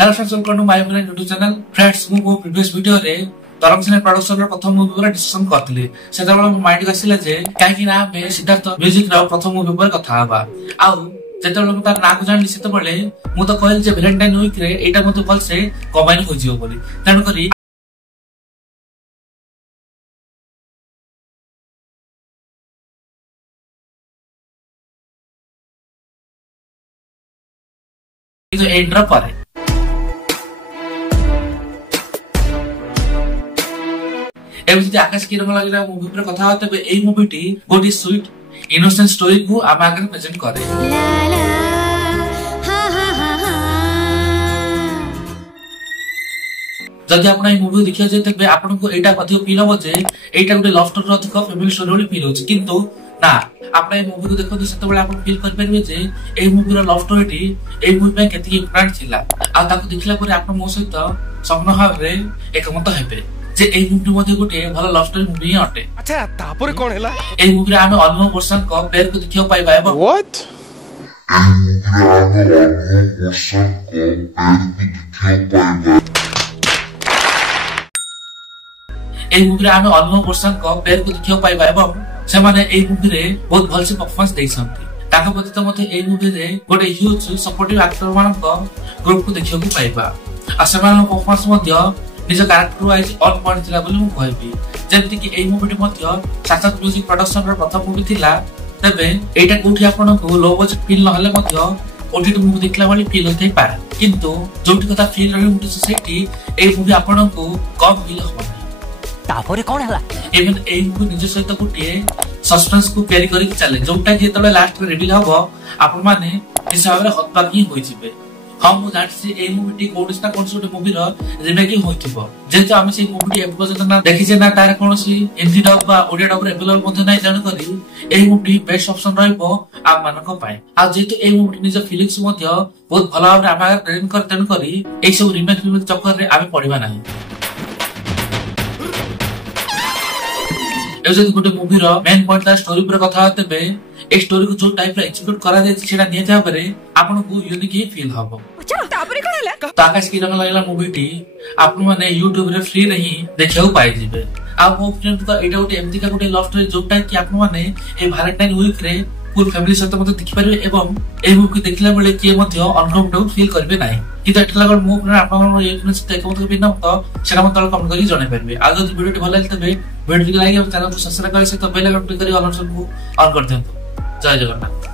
Hello friends, welcome to my YouTube channel. Friends, मु previous video रे Tarang Sinha production रो प्रथम movie पर डिस्कशन करथिले। सेतबेला माइंड आसिला जे काहे कि ना मे सिद्धार्थ म्यूजिक रो प्रथम मूवी पर कथा हबा। आउ जेतबेला मु तार ना को जानली सेतबेले मु तो कहल जे वैलेंटाइन वीक रे एटा मते भल से कंबाइन हो जियो बोली। तन करी जो एंड्र पारे एवं आकाश किरण लगे मूवी पर कथा होते ए मूवी गोटे स्वीट इनोसेंट स्टोरी को आम आगे प्रेजेंट करे। जदि आपण ए मूवी देखिया जे तबे आपन को एटा अधिक फील हो जे एटा गोटे लव स्टोरी अधिक फैमिली स्टोरी वाली फील होची। किंतु ना आपण ए मूवी को देखो सेते बेले आपण फील कर परबे जे ए मूवी रो लव स्टोरी ए मूवी पे केति इम्पोर्टेंट छिला। आ ताको देखला पर आपण मो सहित सपन भाबरे एकमत हेबे जे ए मूवी मध्ये गोटे भलो लव स्टोरी मूवी अटे। अच्छा तापर कोन हैला ए मूवी रे आमे अनुभव वर्षन को पेर को देखियो पाइबा एबं व्हाट ए मूवी रे आमे अनुभव वर्षन को पेर को देखियो पाइबा एबं से माने ए मूवी रे बहुत भल से परफॉर्मेंस देइसंती। ताको प्रति तो मते ए मूवी रे गोटे ह्यूज सपोर्टिव एक्टर मान को ग्रुप को देखियो पाइबा। आ से मान परफॉर्मेंस मध्ये निज कैरेक्टर वाइज ऑन पॉइंट थिला बोली मु कहबी। जेमति कि ए मूवी मध्ये सासत म्यूजिक प्रोडक्शन रो प्रथम मूवी थिला। तबे एटा कोठी आपन को लो बजट फील न हले मध्ये ओटीटी मूवी देखला वाली फील होते पारे। किंतु जोटी कथा फील रही मुटी सोसाइटी ए मूवी आपन को कम फील हो नै। तापरे कोन हला इवन ए मूवी निज सहित कोठी सस्पेंस को कैरी करी चले जोटा कि तले लास्ट में रिवील हबो आपन माने हिसाब रे हतबाकी होई जिवे। हम जानि ए मूवी कोनस ना कोनस मूवी रो रिमेकिंग होइथिबो। जेतो हम से मूवी एपिसोड ना देखि जे ना तार कोनसी हिंदी डब बा ओडिया डब रे अवेलेबल मध्ये नै जान करी ए मूवी बेस्ट ऑप्शन रहइबो आप मानक पाए। आ जेतो ए मूवी निज फीलिंग्स मध्ये बहुत भलो भाबरे आमा ट्रेन कर तन करी ए सब रिमेक चक्कर रे आमे पढिबा नाही। ए जति गोटे मूवी रो मेन पॉइंट ता स्टोरी पर कथा होतबे ए स्टोरी को जो टाइप रे एक्जीक्यूट करा जाय सेटा नियत भाबरे आपन को यूनिक ही फील हबो। अच्छा तापरे कोन हला ताकाश किरण लागला मूवी आपन माने YouTube रे फ्री रही देखियो पाई जिवे। आ मो फ्रेंड तो एटा गोटे एमती का गोटे लव स्टोरी जोटा कि आपन माने ए वैलेंटाइन वीक रे फुल फैमिली सहित मते देखि परिबे एवं ए मूवी देखला बेले के मध्ये अनकम्फर्टेबल फील करबे नाही। कि एटा लागल मो फ्रेंड आपन ए फ्रेंड्स ते एकमत बिना तो सेटा मत कमेंट करी जणे परबे। आ जदि वीडियो भल लागले तबे वीडियो लाइक और चैनल को सब्सक्राइब करे से तो बेल आइकन क्लिक करी ऑल ऑप्शन को ऑन कर दियंतु। जय जगन्नाथ।